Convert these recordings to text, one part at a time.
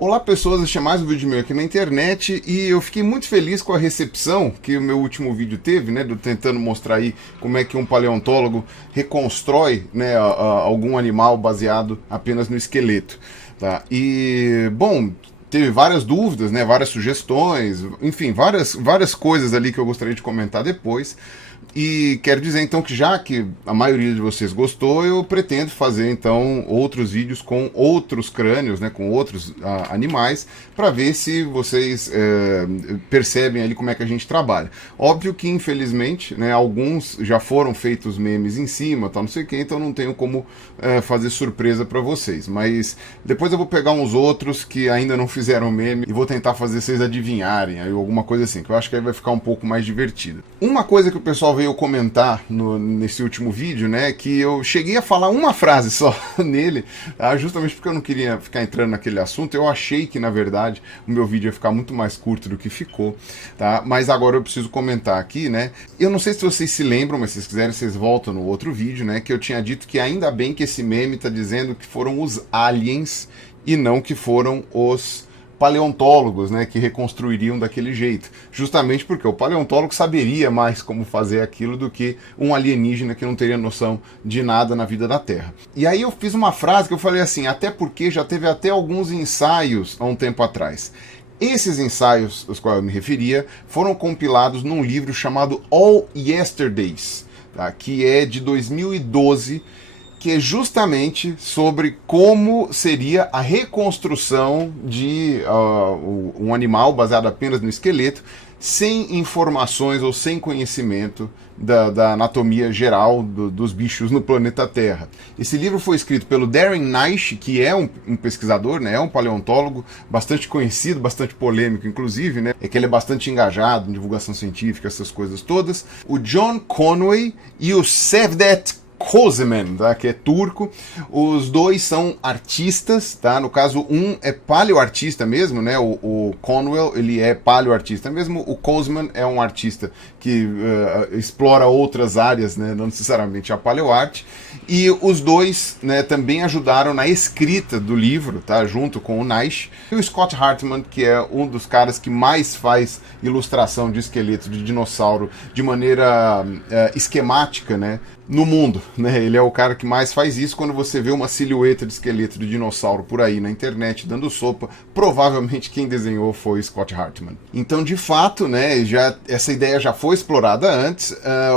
Olá pessoas, este é mais um vídeo meu aqui na internet e eu fiquei muito feliz com a recepção que o meu último vídeo teve, né, tentando mostrar aí como é que um paleontólogo reconstrói, né, algum animal baseado apenas no esqueleto, tá? E, bom, teve várias dúvidas, né, várias sugestões, enfim, várias coisas ali que eu gostaria de comentar depois. E quero dizer então que já que a maioria de vocês gostou, eu pretendo fazer então outros vídeos com outros crânios, né, com outros animais, para ver se vocês percebem ali como é que a gente trabalha. Óbvio que infelizmente, né, alguns já foram feitos memes em cima, tal, não sei o que, então não tenho como fazer surpresa para vocês. Mas depois eu vou pegar uns outros que ainda não fizeram meme e vou tentar fazer vocês adivinharem, aí alguma coisa assim, que eu acho que aí vai ficar um pouco mais divertido. Uma coisa que o pessoal veio comentar nesse último vídeo, né, que eu cheguei a falar uma frase só nele, tá? Justamente porque eu não queria ficar entrando naquele assunto. Eu achei que, na verdade, o meu vídeo ia ficar muito mais curto do que ficou, tá? Mas agora eu preciso comentar aqui, né, eu não sei se vocês se lembram, mas se vocês quiserem, vocês voltam no outro vídeo, né, que eu tinha dito que ainda bem que esse meme tá dizendo que foram os aliens e não que foram os paleontólogos, né, que reconstruiriam daquele jeito, justamente porque o paleontólogo saberia mais como fazer aquilo do que um alienígena que não teria noção de nada na vida da Terra. E aí eu fiz uma frase que eu falei assim, até porque já teve até alguns ensaios há um tempo atrás. Esses ensaios aos quais eu me referia foram compilados num livro chamado All Yesterdays, tá, que é de 2012, que é justamente sobre como seria a reconstrução de um animal baseado apenas no esqueleto, sem informações ou sem conhecimento da anatomia geral dos bichos no planeta Terra. Esse livro foi escrito pelo Darren Naish, que é um pesquisador, né, é um paleontólogo bastante conhecido, bastante polêmico inclusive, né, é que ele é bastante engajado em divulgação científica, essas coisas todas. O John Conway e o Cevdet Kosemen, tá? Que é turco. Os dois são artistas, tá? No caso, um é paleoartista mesmo, né? O Conwell, ele é paleoartista mesmo. O Kosemen é um artista que explora outras áreas, né? Não necessariamente a paleoarte. E os dois, né, também ajudaram na escrita do livro, tá? Junto com o Naish. E o Scott Hartman, que é um dos caras que mais faz ilustração de esqueleto de dinossauro de maneira esquemática, né, no mundo, né? Ele é o cara que mais faz isso. Quando você vê uma silhueta de esqueleto de dinossauro por aí na internet dando sopa, provavelmente quem desenhou foi Scott Hartman. Então, de fato, né, essa ideia já foi explorada antes.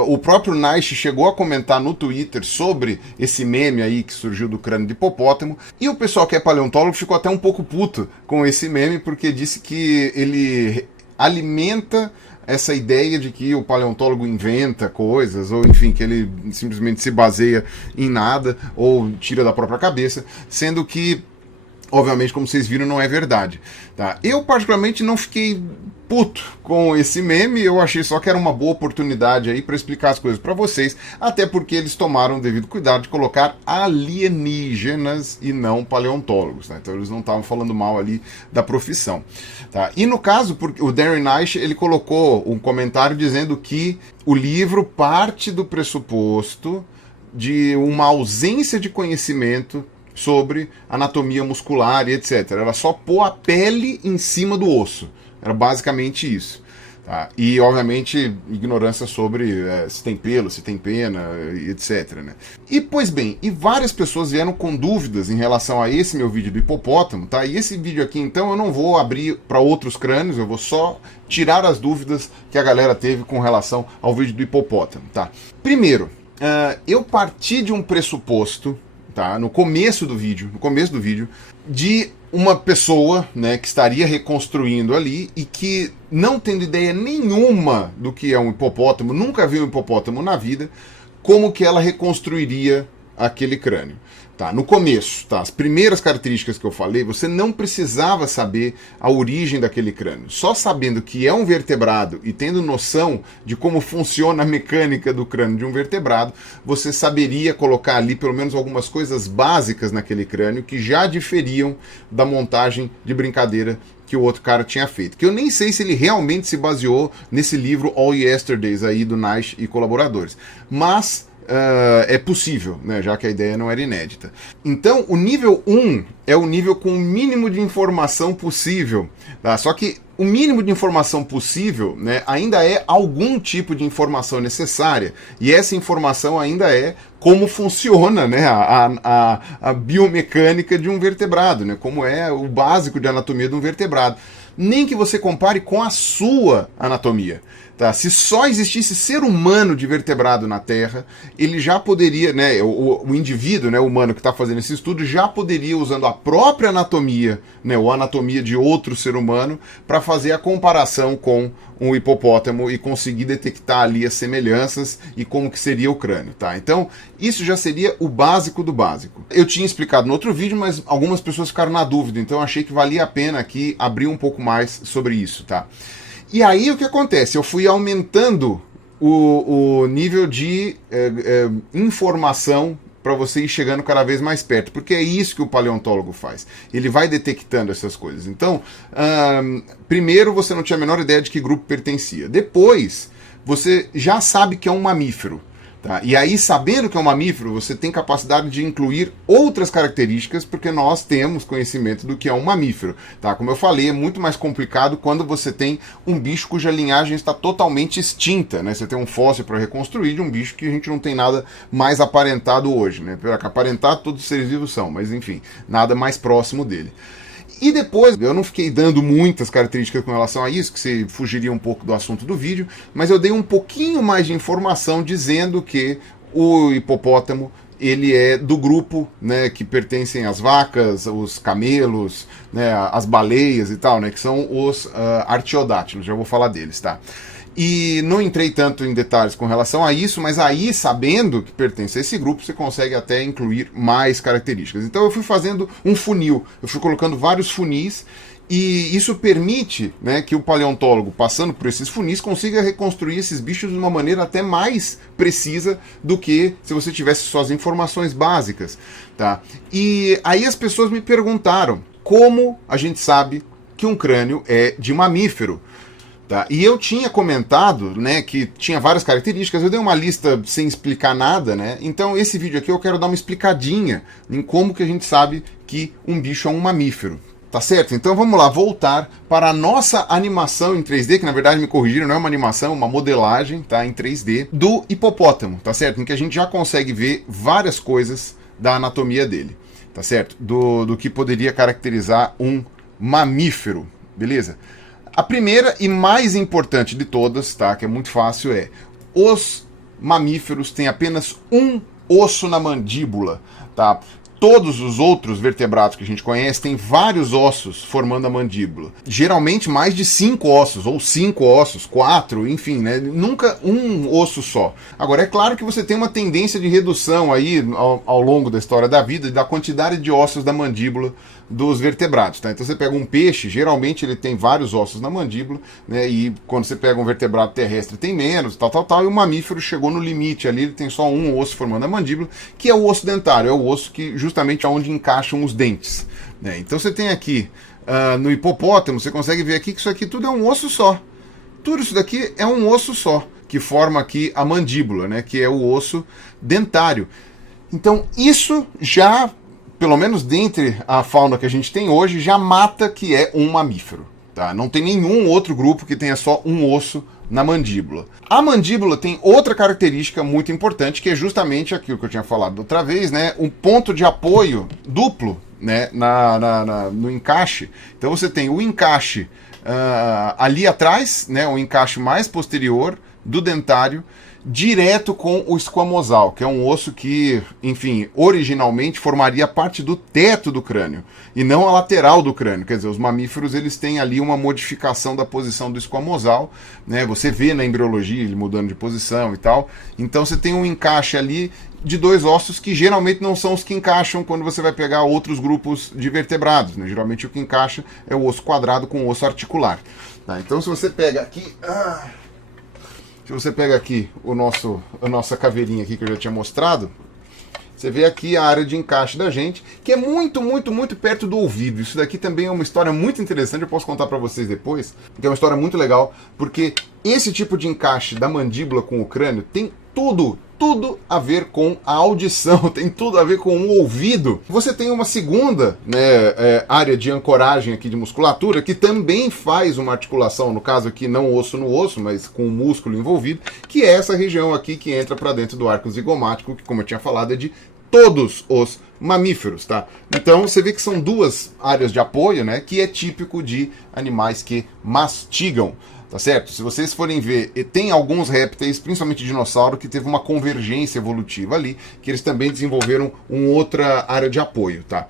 O próprio Naish chegou a comentar no Twitter sobre esse meme aí que surgiu do crânio de hipopótamo, e o pessoal que é paleontólogo ficou até um pouco puto com esse meme, porque disse que ele alimenta essa ideia de que o paleontólogo inventa coisas, ou enfim, que ele simplesmente se baseia em nada, ou tira da própria cabeça, sendo que, obviamente, como vocês viram, não é verdade, tá? Eu, particularmente, não fiquei puto com esse meme, eu achei só que era uma boa oportunidade aí para explicar as coisas para vocês, até porque eles tomaram o devido cuidado de colocar alienígenas e não paleontólogos, tá? Então eles não estavam falando mal ali da profissão, tá? E no caso, o Darren Naish, ele colocou um comentário dizendo que o livro parte do pressuposto de uma ausência de conhecimento sobre anatomia muscular e etc. Era só pôr a pele em cima do osso. Era basicamente isso. Tá? E, obviamente, ignorância sobre se tem pelo, se tem pena, etc. Né? E, pois bem, e várias pessoas vieram com dúvidas em relação a esse meu vídeo do hipopótamo. Tá? E esse vídeo aqui, então, eu não vou abrir para outros crânios, eu vou só tirar as dúvidas que a galera teve com relação ao vídeo do hipopótamo. Tá? Primeiro, eu parti de um pressuposto, tá, no começo do vídeo, de uma pessoa, né, que estaria reconstruindo ali e que, não tendo ideia nenhuma do que é um hipopótamo, nunca viu um hipopótamo na vida, como que ela reconstruiria aquele crânio. Tá, no começo, tá, as primeiras características que eu falei, você não precisava saber a origem daquele crânio. Só sabendo que é um vertebrado e tendo noção de como funciona a mecânica do crânio de um vertebrado, você saberia colocar ali pelo menos algumas coisas básicas naquele crânio que já diferiam da montagem de brincadeira que o outro cara tinha feito. Que eu nem sei se ele realmente se baseou nesse livro All Yesterdays aí do Naish e colaboradores. Mas é possível, né, já que a ideia não era inédita. Então, o nível 1 é o nível com o mínimo de informação possível, tá? Só que o mínimo de informação possível, né, ainda é algum tipo de informação necessária, e essa informação ainda é como funciona, né, a biomecânica de um vertebrado, né, como é o básico de anatomia de um vertebrado. Nem que você compare com a sua anatomia. Tá? Se só existisse ser humano de vertebrado na Terra, ele já poderia, né, o indivíduo, né, humano que está fazendo esse estudo, já poderia, usando a própria anatomia, né, ou a anatomia de outro ser humano, para fazer a comparação com um hipopótamo e conseguir detectar ali as semelhanças e como que seria o crânio. Tá? Então, isso já seria o básico do básico. Eu tinha explicado no outro vídeo, mas algumas pessoas ficaram na dúvida, então eu achei que valia a pena aqui abrir um pouco mais sobre isso. Tá? E aí o que acontece? Eu fui aumentando o nível de informação para você ir chegando cada vez mais perto, porque é isso que o paleontólogo faz. Ele vai detectando essas coisas. Então, primeiro você não tinha a menor ideia de que grupo pertencia. Depois, você já sabe que é um mamífero. Tá? E aí, sabendo que é um mamífero, você tem capacidade de incluir outras características, porque nós temos conhecimento do que é um mamífero. Tá? Como eu falei, é muito mais complicado quando você tem um bicho cuja linhagem está totalmente extinta. Né? Você tem um fóssil para reconstruir de um bicho que a gente não tem nada mais aparentado hoje. Né? Aparentado todos os seres vivos são, mas enfim, nada mais próximo dele. E depois, eu não fiquei dando muitas características com relação a isso, que você fugiria um pouco do assunto do vídeo, mas eu dei um pouquinho mais de informação dizendo que o hipopótamo, ele é do grupo, né, que pertencem às vacas, os camelos, né, as baleias e tal, né, que são os artiodátilos, já vou falar deles, tá? E não entrei tanto em detalhes com relação a isso, mas aí, sabendo que pertence a esse grupo, você consegue até incluir mais características. Então eu fui fazendo um funil, eu fui colocando vários funis, e isso permite, né, que o paleontólogo, passando por esses funis, consiga reconstruir esses bichos de uma maneira até mais precisa do que se você tivesse só as informações básicas. Tá? E aí as pessoas me perguntaram como a gente sabe que um crânio é de mamífero. Tá? E eu tinha comentado, né, que tinha várias características, eu dei uma lista sem explicar nada, né? Então esse vídeo aqui eu quero dar uma explicadinha em como que a gente sabe que um bicho é um mamífero. Tá certo? Então vamos lá, voltar para a nossa animação em 3D, que na verdade me corrigiram, não é uma animação, é uma modelagem, tá, em 3D, do hipopótamo, tá certo? Em que a gente já consegue ver várias coisas da anatomia dele, tá certo? Do que poderia caracterizar um mamífero, beleza? A primeira e mais importante de todas, tá, que é muito fácil, é os mamíferos têm apenas um osso na mandíbula, tá? Todos os outros vertebrados que a gente conhece têm vários ossos formando a mandíbula. Geralmente mais de 5 ossos, ou 5 ossos, 4, enfim, né? Nunca um osso só. Agora, é claro que você tem uma tendência de redução aí ao longo da história da vida da quantidade de ossos da mandíbula dos vertebrados, tá? Então você pega um peixe, geralmente ele tem vários ossos na mandíbula, né? E quando você pega um vertebrado terrestre tem menos, tal, e o mamífero chegou no limite ali, ele tem só um osso formando a mandíbula, que é o osso dentário, é o osso que justamente é onde encaixam os dentes, né? Então você tem aqui, no hipopótamo, você consegue ver aqui que isso aqui tudo é um osso só. Tudo isso daqui é um osso só, que forma aqui a mandíbula, né? Que é o osso dentário. Então isso já, pelo menos dentre a fauna que a gente tem hoje, já mata que é um mamífero. Tá? Não tem nenhum outro grupo que tenha só um osso na mandíbula. A mandíbula tem outra característica muito importante, que é justamente aquilo que eu tinha falado outra vez, né? Um ponto de apoio duplo, né? No encaixe. Então você tem o encaixe ali atrás, né? O encaixe mais posterior do dentário, direto com o esquamosal, que é um osso que, enfim, originalmente formaria parte do teto do crânio, e não a lateral do crânio. Quer dizer, os mamíferos, eles têm ali uma modificação da posição do esquamosal, né? Você vê na embriologia ele mudando de posição e tal. Então você tem um encaixe ali de dois ossos que geralmente não são os que encaixam quando você vai pegar outros grupos de vertebrados, né? Geralmente o que encaixa é o osso quadrado com o osso articular. Tá? Então se você pega aqui... Se você pega aqui a nossa caveirinha aqui que eu já tinha mostrado, você vê aqui a área de encaixe da gente, que é muito, muito, muito perto do ouvido. Isso daqui também é uma história muito interessante, eu posso contar para vocês depois, que é uma história muito legal, porque esse tipo de encaixe da mandíbula com o crânio tem tudo tudo a ver com a audição, tem tudo a ver com o ouvido. Você tem uma segunda, né, área de ancoragem aqui de musculatura, que também faz uma articulação, no caso aqui não osso no osso, mas com o músculo envolvido, que é essa região aqui que entra para dentro do arco zigomático, que, como eu tinha falado, é de todos os mamíferos, tá? Então você vê que são duas áreas de apoio, né, que é típico de animais que mastigam. Tá certo? Se vocês forem ver, tem alguns répteis, principalmente dinossauro, que teve uma convergência evolutiva ali, que eles também desenvolveram uma outra área de apoio, tá?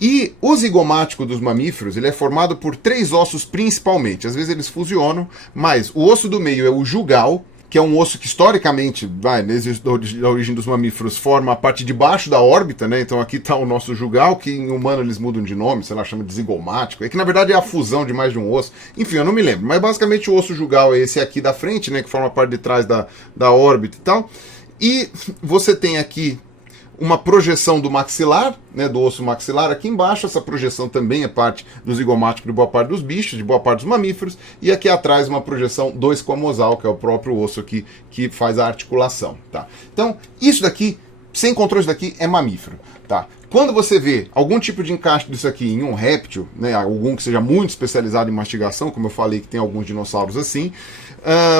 E o zigomático dos mamíferos, ele é formado por 3 ossos principalmente. Às vezes eles fusionam, mas o osso do meio é o jugal, que é um osso que historicamente, desde a origem dos mamíferos, forma a parte de baixo da órbita, né? Então aqui está o nosso jugal, que em humano eles mudam de nome, sei lá, chama de zigomático. É que na verdade é a fusão de mais de um osso. Enfim, eu não me lembro. Mas basicamente o osso jugal é esse aqui da frente, né? Que forma a parte de trás da órbita e tal. E você tem aqui uma projeção do maxilar, né, do osso maxilar aqui embaixo. Essa projeção também é parte do zigomático de boa parte dos bichos, de boa parte dos mamíferos. E aqui atrás uma projeção do esquamosal, que é o próprio osso aqui que faz a articulação. Tá? Então, isso daqui, sem controle, isso daqui é mamífero. Tá? Quando você vê algum tipo de encaixe disso aqui em um réptil, né, algum que seja muito especializado em mastigação, como eu falei que tem alguns dinossauros assim,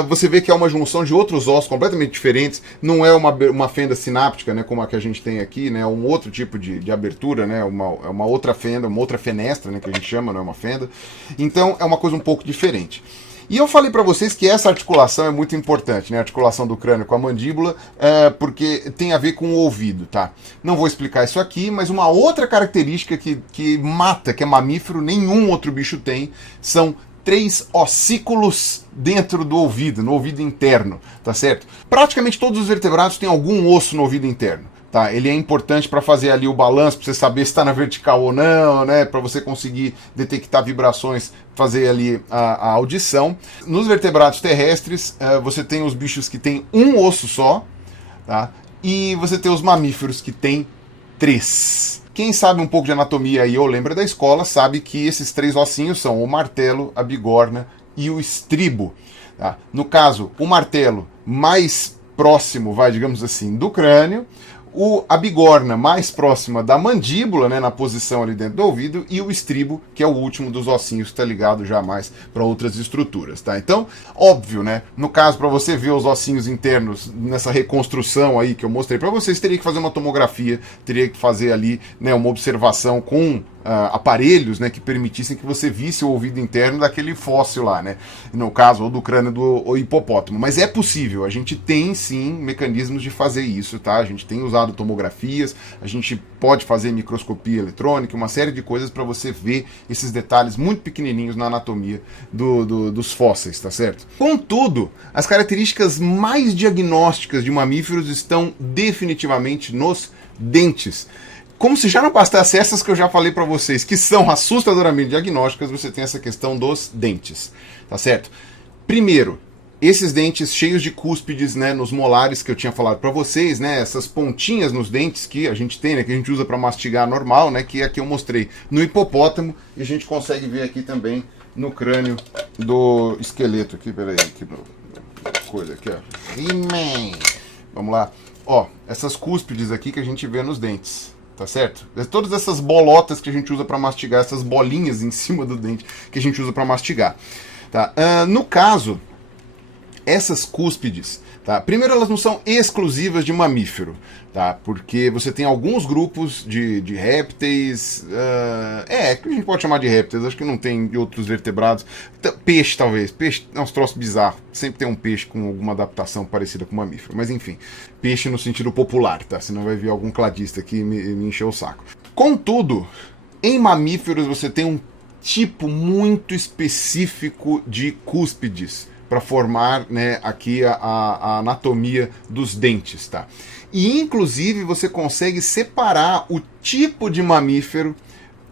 você vê que é uma junção de outros ossos completamente diferentes, não é uma fenda sináptica, né, como a que a gente tem aqui, né, um outro tipo de abertura, né, uma outra fenda, uma outra fenestra, né, que a gente chama, não é uma fenda. Então é uma coisa um pouco diferente. E eu falei para vocês que essa articulação é muito importante, né? A articulação do crânio com a mandíbula, porque tem a ver com o ouvido, tá? Não vou explicar isso aqui, mas uma outra característica que mata, que é mamífero, nenhum outro bicho tem, são 3 ossículos dentro do ouvido, no ouvido interno, tá certo? Praticamente todos os vertebrados têm algum osso no ouvido interno. Tá, ele é importante para fazer ali o balanço, para você saber se está na vertical ou não, né? Para você conseguir detectar vibrações, fazer ali a audição. Nos vertebrados terrestres, você tem os bichos que têm um osso só, tá? E você tem os mamíferos que têm 3. Quem sabe um pouco de anatomia aí ou lembra da escola, sabe que esses 3 ossinhos são o martelo, a bigorna e o estribo. Tá? No caso, o martelo mais próximo, digamos assim, do crânio, a bigorna mais próxima da mandíbula, né, na posição ali dentro do ouvido, e o estribo, que é o último dos ossinhos que está ligado já mais para outras estruturas, tá? Então, óbvio, né, no caso, para você ver os ossinhos internos nessa reconstrução aí que eu mostrei para vocês, teria que fazer uma tomografia, teria que fazer ali, né, uma observação com aparelhos, né, que permitissem que você visse o ouvido interno daquele fóssil lá, né, no caso, ou do crânio do hipopótamo. Mas é possível, a gente tem sim mecanismos de fazer isso, tá? A gente tem usado tomografias, a gente pode fazer microscopia eletrônica, uma série de coisas para você ver esses detalhes muito pequenininhos na anatomia dos fósseis, tá certo? Contudo, as características mais diagnósticas de mamíferos estão definitivamente nos dentes. Como se já não bastasse essas que eu já falei para vocês, que são assustadoramente diagnósticas, você tem essa questão dos dentes, tá certo? Primeiro, esses dentes cheios de cúspides, né, nos molares que eu tinha falado para vocês, né, essas pontinhas nos dentes que a gente tem, né, que a gente usa para mastigar normal, né, que aqui eu mostrei no hipopótamo e a gente consegue ver aqui também no crânio do esqueleto aqui, peraí, aqui coisa aqui, ó. Vamos lá, ó, essas cúspides aqui que a gente vê nos dentes. Tá certo? Todas essas bolotas que a gente usa para mastigar, essas bolinhas em cima do dente que a gente usa para mastigar. Tá? No caso, essas cúspides, tá? Primeiro, elas não são exclusivas de mamífero, tá? Porque você tem alguns grupos de répteis, que a gente pode chamar de répteis, acho que não tem de outros vertebrados. Peixe, talvez. Peixe é uns troços bizarros. Sempre tem um peixe com alguma adaptação parecida com mamífero. Mas enfim, peixe no sentido popular, tá? Senão vai vir algum cladista aqui e me encher o saco. Contudo, em mamíferos você tem um tipo muito específico de cúspides para formar, né, aqui a anatomia dos dentes, tá? E inclusive você consegue separar o tipo de mamífero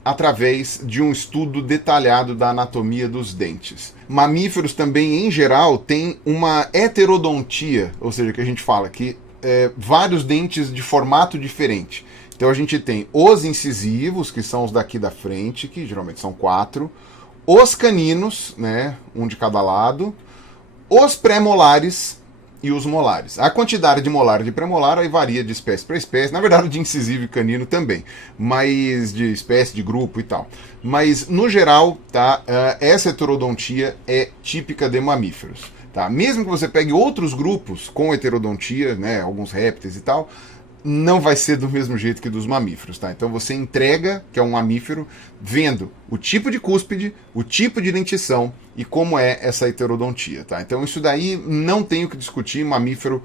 através de um estudo detalhado da anatomia dos dentes. Mamíferos também, em geral, têm uma heterodontia, ou seja, que a gente fala que vários dentes de formato diferente. Então a gente tem os incisivos, que são os daqui da frente, que geralmente são 4, os caninos, né, um de cada lado, os pré-molares e os molares. A quantidade de molar e de premolar aí varia de espécie para espécie, na verdade de incisivo e canino também, mas de espécie, de grupo e tal. Mas no geral, tá, essa heterodontia é típica de mamíferos. Tá? Mesmo que você pegue outros grupos com heterodontia, né, alguns répteis e tal, não vai ser do mesmo jeito que dos mamíferos, tá? Então você entrega, que é um mamífero, vendo o tipo de cúspide, o tipo de dentição e como é essa heterodontia, tá? Então isso daí não tem o que discutir, mamífero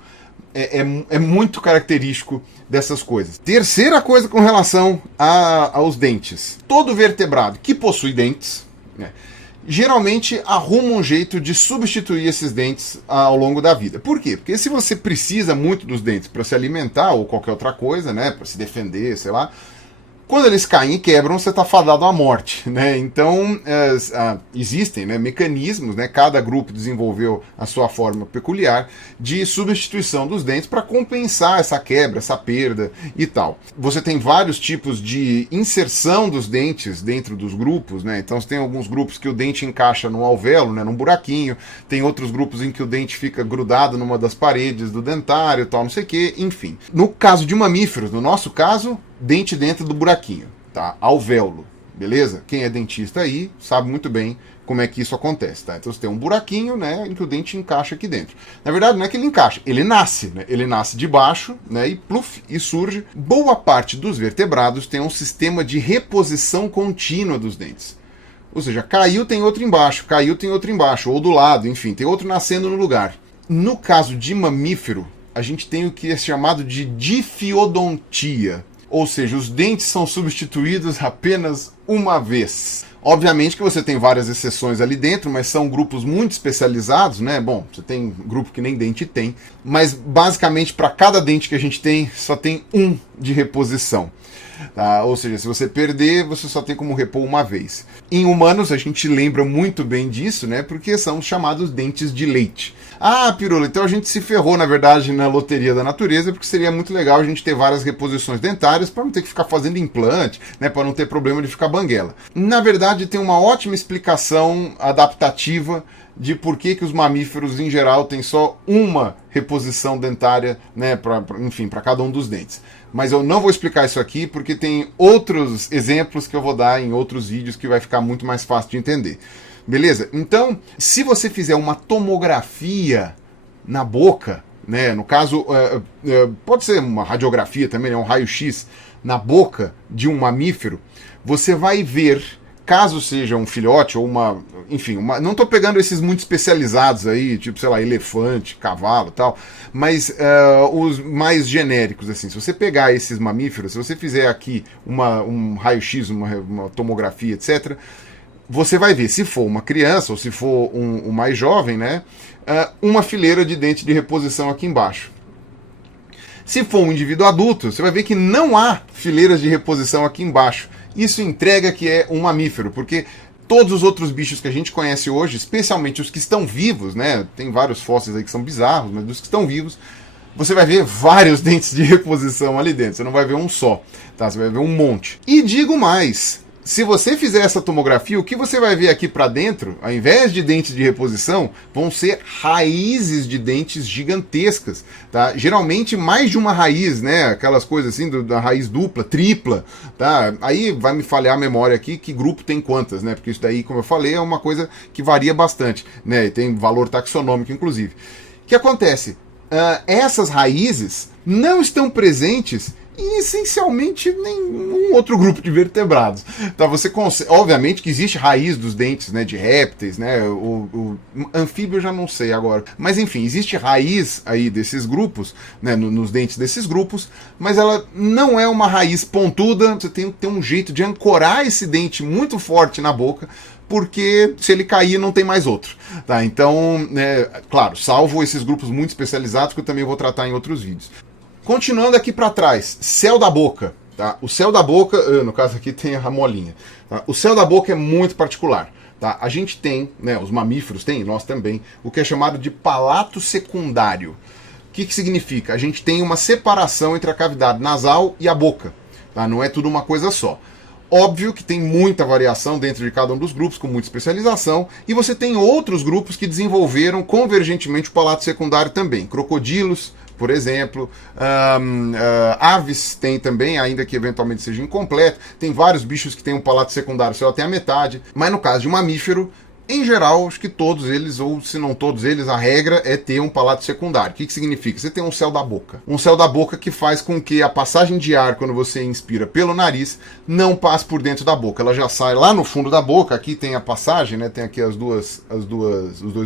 é muito característico dessas coisas. Terceira coisa com relação aos dentes. Todo vertebrado que possui dentes, né, geralmente arruma um jeito de substituir esses dentes ao longo da vida. Por quê? Porque se você precisa muito dos dentes para se alimentar ou qualquer outra coisa, né, para se defender, sei lá, quando eles caem e quebram, você está fadado à morte, né? Então, existem, né, mecanismos, né? Cada grupo desenvolveu a sua forma peculiar de substituição dos dentes para compensar essa quebra, essa perda e tal. Você tem vários tipos de inserção dos dentes dentro dos grupos, né? Então, você tem alguns grupos que o dente encaixa no alvéolo, né, num buraquinho. Tem outros grupos em que o dente fica grudado numa das paredes do dentário, tal, não sei o quê, enfim. No caso de mamíferos, no nosso caso, dente dentro do buraquinho, tá? Alvéolo, beleza? Quem é dentista aí sabe muito bem como é que isso acontece, tá? Então você tem um buraquinho, né, em que o dente encaixa aqui dentro. Na verdade, não é que ele encaixa, ele nasce, né? Ele nasce de baixo, né, e pluf, e surge. Boa parte dos vertebrados tem um sistema de reposição contínua dos dentes. Ou seja, caiu, tem outro embaixo, caiu, tem outro embaixo, ou do lado, enfim, tem outro nascendo no lugar. No caso de mamífero, a gente tem o que é chamado de difiodontia. Ou seja, os dentes são substituídos apenas uma vez. Obviamente que você tem várias exceções ali dentro, mas são grupos muito especializados, né? Bom, você tem grupo que nem dente tem, mas basicamente para cada dente que a gente tem, só tem um de reposição. Tá? Ou seja, se você perder, você só tem como repor uma vez. Em humanos, a gente lembra muito bem disso, né? Porque são os chamados dentes de leite. Ah, Pirula, então a gente se ferrou, na verdade, na loteria da natureza, porque seria muito legal a gente ter várias reposições dentárias para não ter que ficar fazendo implante, né? Para não ter problema de ficar banguela. Na verdade, tem uma ótima explicação adaptativa de por que os mamíferos, em geral, têm só uma reposição dentária, né, enfim, para cada um dos dentes. Mas eu não vou explicar isso aqui, porque tem outros exemplos que eu vou dar em outros vídeos que vai ficar muito mais fácil de entender. Beleza? Então, se você fizer uma tomografia na boca, né, no caso, pode ser uma radiografia também, né, um raio-x na boca de um mamífero, você vai ver, caso seja um filhote ou enfim, não estou pegando esses muito especializados aí, tipo, sei lá, elefante, cavalo e tal, mas os mais genéricos, assim, se você pegar esses mamíferos, se você fizer aqui um raio-x, uma tomografia, etc., você vai ver, se for uma criança ou se for um mais jovem, né, uma fileira de dente de reposição aqui embaixo. Se for um indivíduo adulto, você vai ver que não há fileiras de reposição aqui embaixo. Isso entrega que é um mamífero, porque todos os outros bichos que a gente conhece hoje, especialmente os que estão vivos, né, tem vários fósseis aí que são bizarros, mas dos que estão vivos, você vai ver vários dentes de reposição ali dentro, você não vai ver um só, tá? Você vai ver um monte. E digo mais, se você fizer essa tomografia, o que você vai ver aqui para dentro, ao invés de dentes de reposição, vão ser raízes de dentes gigantescas, tá? Geralmente mais de uma raiz, né? Aquelas coisas assim, da raiz dupla, tripla, tá? Aí vai me falhar a memória aqui que grupo tem quantas, né? Porque isso daí, como eu falei, é uma coisa que varia bastante, né? E tem valor taxonômico, inclusive. O que acontece? Essas raízes não estão presentes em essencialmente nenhum outro grupo de vertebrados. Tá, você consegue, obviamente que existe raiz dos dentes, né, de répteis, né, o anfíbio eu já não sei agora, mas enfim, existe raiz aí desses grupos, né, nos dentes desses grupos, mas ela não é uma raiz pontuda, você tem que ter um jeito de ancorar esse dente muito forte na boca, porque se ele cair não tem mais outro, tá? Então, claro, salvo esses grupos muito especializados que eu também vou tratar em outros vídeos. Continuando aqui para trás, céu da boca, tá? O céu da boca, no caso aqui tem a molinha, tá? O céu da boca é muito particular, tá? A gente tem, né, os mamíferos têm, nós também, o que é chamado de palato secundário. O que significa? A gente tem uma separação entre a cavidade nasal e a boca, tá? Não é tudo uma coisa só. Óbvio que tem muita variação dentro de cada um dos grupos, com muita especialização, e você tem outros grupos que desenvolveram convergentemente o palato secundário também. Crocodilos, por exemplo, aves tem também, ainda que eventualmente seja incompleto. Tem vários bichos que têm um palato secundário só até a metade, mas no caso de um mamífero, em geral, acho que todos eles, ou se não todos eles, a regra é ter um palato secundário. O que significa? Você tem um céu da boca. Um céu da boca que faz com que a passagem de ar, quando você inspira pelo nariz, não passe por dentro da boca. Ela já sai lá no fundo da boca. Aqui tem a passagem, né? Tem aqui os dois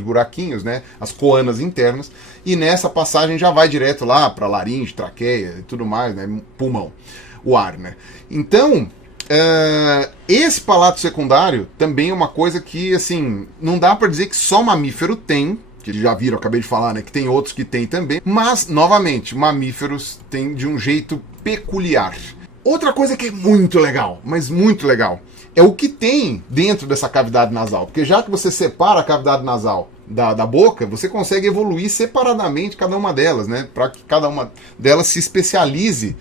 buraquinhos, né? As coanas internas. E nessa passagem já vai direto lá para laringe, traqueia e tudo mais, né? Pulmão, o ar, né? Então, esse palato secundário também é uma coisa que, assim, não dá para dizer que só mamífero tem, que já viram, eu acabei de falar, né, que tem outros que tem também, mas, novamente, mamíferos têm de um jeito peculiar. Outra coisa que é muito legal, mas muito legal, é o que tem dentro dessa cavidade nasal, porque já que você separa a cavidade nasal da boca, você consegue evoluir separadamente cada uma delas, né, para que cada uma delas se especialize.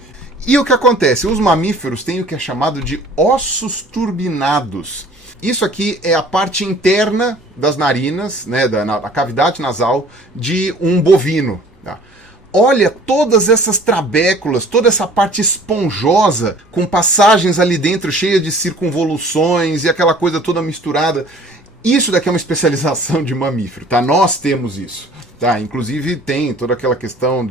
E o que acontece? Os mamíferos têm o que é chamado de ossos turbinados. Isso aqui é a parte interna das narinas, né, da cavidade nasal de um bovino. Tá? Olha todas essas trabéculas, toda essa parte esponjosa, com passagens ali dentro cheias de circunvoluções e aquela coisa toda misturada. Isso daqui é uma especialização de mamífero, tá? Nós temos isso. Tá, inclusive tem toda aquela questão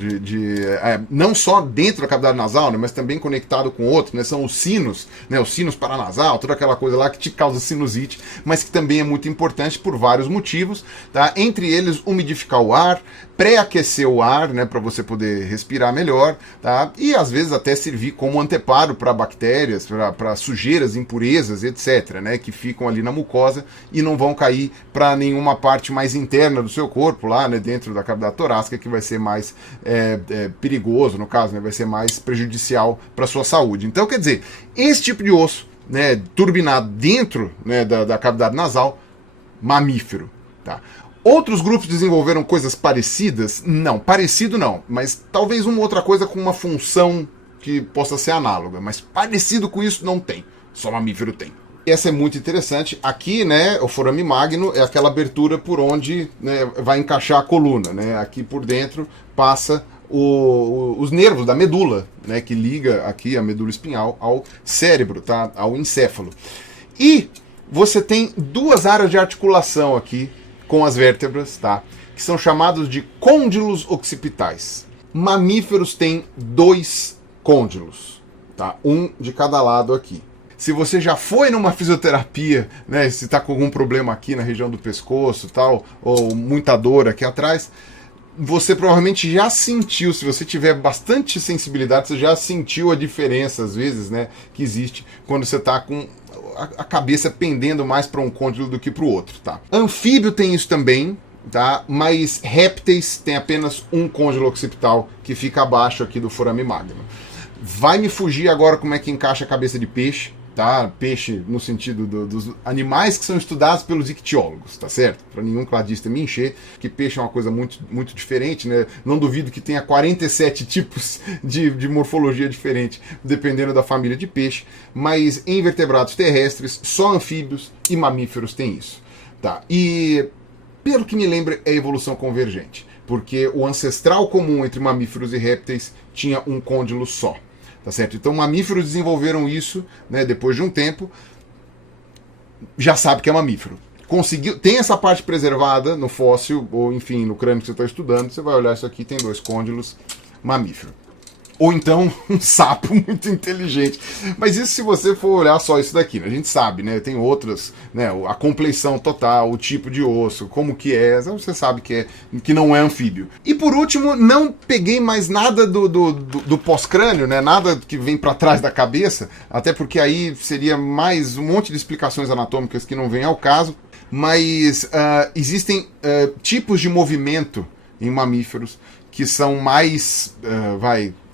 não só dentro da cavidade nasal, né, mas também conectado com outro, né, são os sinos, né, os sinos paranasal, toda aquela coisa lá que te causa sinusite, mas que também é muito importante por vários motivos, tá? Entre eles umidificar o ar, pré-aquecer o ar, né, para você poder respirar melhor, tá? E às vezes até servir como anteparo para bactérias, para sujeiras, impurezas, etc., né, que ficam ali na mucosa e não vão cair para nenhuma parte mais interna do seu corpo, lá, né, dentro da cavidade torácica, que vai ser mais perigoso, no caso, né, vai ser mais prejudicial para a sua saúde. Então, quer dizer, esse tipo de osso, né, turbinado dentro, né, da cavidade nasal, mamífero, tá? Outros grupos desenvolveram coisas parecidas? Não, parecido não, mas talvez uma outra coisa com uma função que possa ser análoga, mas parecido com isso não tem, só mamífero tem. Essa é muito interessante. Aqui, né, o forame magno é aquela abertura por onde, né, vai encaixar a coluna, né? Aqui por dentro passa os nervos da medula, né, que liga aqui a medula espinhal ao cérebro, tá? Ao encéfalo. E você tem duas áreas de articulação aqui com as vértebras, tá? Que são chamados de côndilos occipitais. Mamíferos têm 2 côndilos, tá? Um de cada lado aqui. Se você já foi numa fisioterapia, né, se está com algum problema aqui na região do pescoço, tal, ou muita dor aqui atrás, você provavelmente já sentiu, se você tiver bastante sensibilidade, você já sentiu a diferença, às vezes, né, que existe quando você está com a cabeça pendendo mais para um côndilo do que para o outro, tá? Anfíbio tem isso também, tá? Mas répteis tem apenas um côndilo occipital que fica abaixo aqui do forame magno. Vai me fugir agora como é que encaixa a cabeça de peixe, tá? Peixe no sentido dos animais que são estudados pelos ictiólogos, tá certo? Para nenhum cladista me encher, que peixe é uma coisa muito, muito diferente, né? Não duvido que tenha 47 tipos de morfologia diferente, dependendo da família de peixe, mas em vertebrados terrestres, só anfíbios e mamíferos têm isso, tá? E, pelo que me lembra, é evolução convergente, porque o ancestral comum entre mamíferos e répteis tinha um côndilo só. Tá certo? Então, mamíferos desenvolveram isso, né, depois de um tempo, já sabe que é mamífero. Conseguiu, tem essa parte preservada no fóssil, ou enfim, no crânio que você está estudando, você vai olhar isso aqui, tem 2 côndilos, mamífero. Ou então, um sapo muito inteligente. Mas isso se você for olhar só isso daqui, né? A gente sabe, né? Tem outras, né? A compleição total, o tipo de osso, como que é, você sabe que não é anfíbio. E por último, não peguei mais nada do pós-crânio, né? Nada que vem para trás da cabeça, até porque aí seria mais um monte de explicações anatômicas que não vem ao caso. Mas existem tipos de movimento em mamíferos que são mais,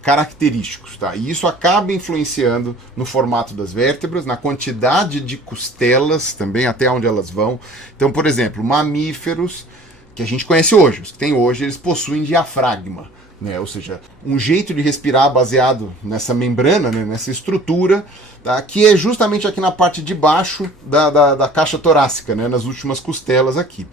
característicos, tá? E isso acaba influenciando no formato das vértebras, na quantidade de costelas também, até onde elas vão. Então, por exemplo, mamíferos que a gente conhece hoje, os que tem hoje, eles possuem diafragma. né? Ou seja, um jeito de respirar baseado nessa membrana, né? Nessa estrutura, tá? Que é justamente aqui na parte de baixo da caixa torácica, né? Nas últimas costelas aqui.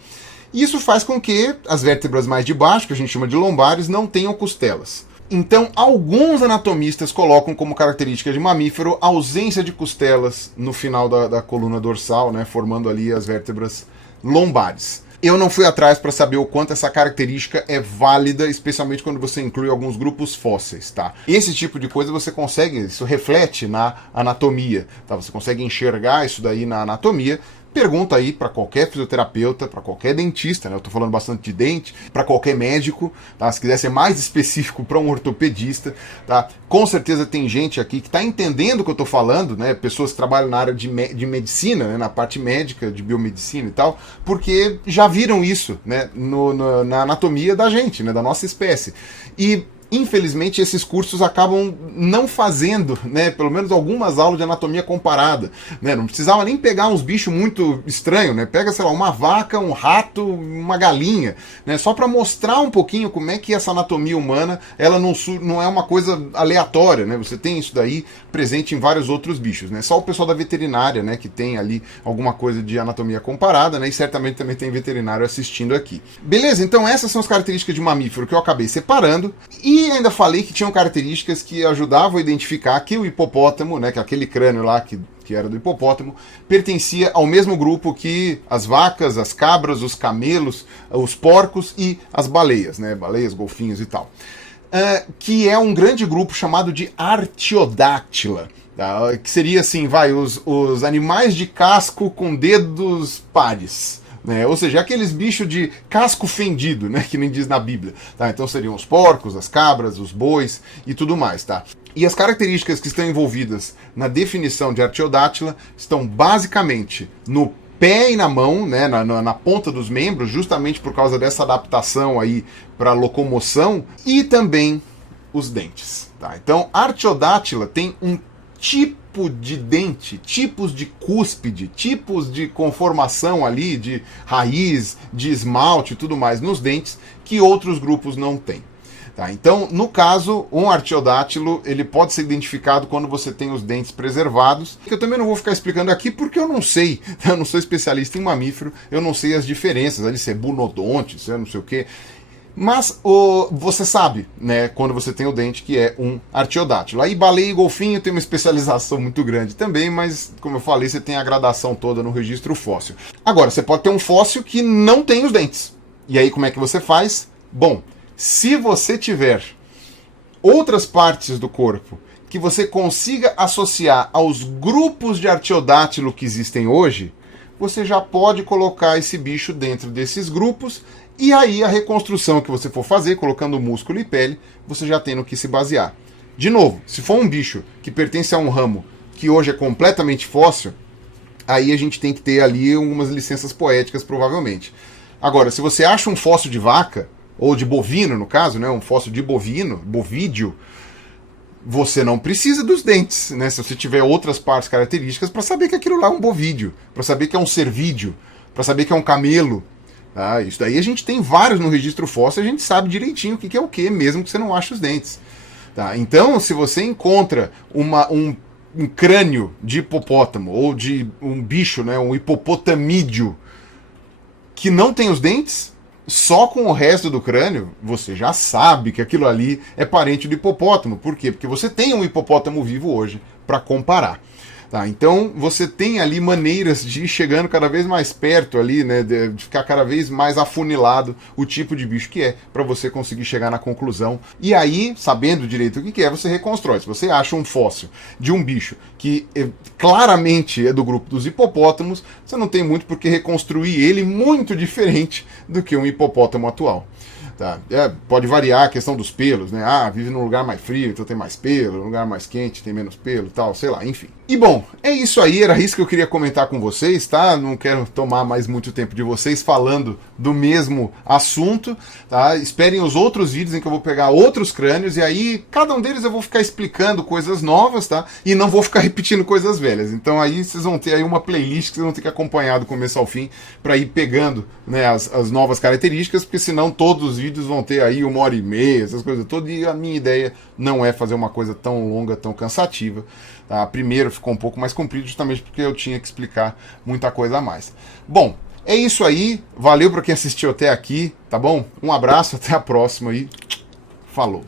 Isso faz com que as vértebras mais de baixo, que a gente chama de lombares, não tenham costelas. Então, alguns anatomistas colocam como característica de mamífero a ausência de costelas no final da coluna dorsal, né, formando ali as vértebras lombares. Eu não fui atrás para saber o quanto essa característica é válida, especialmente quando você inclui alguns grupos fósseis, tá? Esse tipo de coisa você consegue, isso reflete na anatomia, tá? Você consegue enxergar isso daí na anatomia. Pergunta aí para qualquer fisioterapeuta, para qualquer dentista, né? Eu tô falando bastante de dente, para qualquer médico, tá? Se quiser ser mais específico, para um ortopedista, tá? Com certeza tem gente aqui que está entendendo o que eu tô falando, né? Pessoas que trabalham na área de medicina, né? Na parte médica, de biomedicina e tal, porque já viram isso, né? Na anatomia da gente, né? Da nossa espécie. E infelizmente, esses cursos acabam não fazendo, né, pelo menos algumas aulas de anatomia comparada, né, não precisava nem pegar uns bichos muito estranhos, né, pega, sei lá, uma vaca, um rato, uma galinha, né, só para mostrar um pouquinho como é que essa anatomia humana, ela não é uma coisa aleatória, né, você tem isso daí presente em vários outros bichos, né, só o pessoal da veterinária, né, que tem ali alguma coisa de anatomia comparada, né, e certamente também tem veterinário assistindo aqui. Beleza, então essas são as características de mamífero que eu acabei separando, e ainda falei que tinham características que ajudavam a identificar que o hipopótamo, né, que aquele crânio lá que era do hipopótamo, pertencia ao mesmo grupo que as vacas, as cabras, os camelos, os porcos e as baleias, né, baleias, golfinhos e tal. Que é um grande grupo chamado de Artiodactyla, tá? Que seria assim, os animais de casco com dedos pares. Né? Ou seja, aqueles bichos de casco fendido, né? Que nem diz na Bíblia. Tá? Então seriam os porcos, as cabras, os bois e tudo mais. Tá? E as características que estão envolvidas na definição de Artiodactyla estão basicamente no pé e na mão, né? na ponta dos membros, justamente por causa dessa adaptação aí para locomoção, e também os dentes. Tá? Então, Artiodactyla tem um tipo de dente, tipos de cúspide, tipos de conformação ali, de raiz, de esmalte e tudo mais nos dentes, que outros grupos não têm. Tá? Então, no caso, um artiodátilo, ele pode ser identificado quando você tem os dentes preservados, que eu também não vou ficar explicando aqui porque eu não sei, eu não sou especialista em mamífero, eu não sei as diferenças, ali se é bunodonte, se é não sei o quê. Mas você sabe, né, quando você tem o dente, que é um artiodátilo. Aí baleia e golfinho tem uma especialização muito grande também, mas, como eu falei, você tem a gradação toda no registro fóssil. Agora, você pode ter um fóssil que não tem os dentes. E aí, como é que você faz? Bom, se você tiver outras partes do corpo que você consiga associar aos grupos de artiodátilo que existem hoje, você já pode colocar esse bicho dentro desses grupos. E aí a reconstrução que você for fazer, colocando músculo e pele, você já tem no que se basear. De novo, se for um bicho que pertence a um ramo que hoje é completamente fóssil, aí a gente tem que ter ali algumas licenças poéticas, provavelmente. Agora, se você acha um fóssil de vaca, ou de bovino no caso, né, um fóssil de bovino, bovídeo, você não precisa dos dentes, né, se você tiver outras partes características para saber que aquilo lá é um bovídeo, para saber que é um cervídeo, para saber que é um camelo. Ah, isso daí a gente tem vários no registro fóssil, a gente sabe direitinho o que é o que, mesmo que você não ache os dentes. Tá? Então, se você encontra um crânio de hipopótamo, ou de um bicho, né, um hipopotamídeo, que não tem os dentes, só com o resto do crânio, você já sabe que aquilo ali é parente do hipopótamo. Por quê? Porque você tem um hipopótamo vivo hoje para comparar. Tá, então você tem ali maneiras de ir chegando cada vez mais perto ali, né, de ficar cada vez mais afunilado o tipo de bicho que é, para você conseguir chegar na conclusão. E aí, sabendo direito o que é, você reconstrói. Se você acha um fóssil de um bicho que claramente é do grupo dos hipopótamos, você não tem muito por que reconstruir ele muito diferente do que um hipopótamo atual. Tá? Pode variar a questão dos pelos, né? Ah, vive num lugar mais frio, então tem mais pelo, num lugar mais quente tem menos pelo, tal, sei lá, enfim. E bom, é isso aí, era isso que eu queria comentar com vocês, tá? Não quero tomar mais muito tempo de vocês falando do mesmo assunto, tá? Esperem os outros vídeos em que eu vou pegar outros crânios e aí cada um deles eu vou ficar explicando coisas novas, tá? E não vou ficar repetindo coisas velhas. Então aí vocês vão ter aí uma playlist que vocês vão ter que acompanhar do começo ao fim para ir pegando, né, as novas características, porque senão todos os vídeos vídeos vão ter aí 1h30, essas coisas todas, e a minha ideia não é fazer uma coisa tão longa, tão cansativa. Tá? Primeiro ficou um pouco mais comprido, justamente porque eu tinha que explicar muita coisa a mais. Bom, é isso aí, valeu para quem assistiu até aqui, tá bom? Um abraço, até a próxima e falou!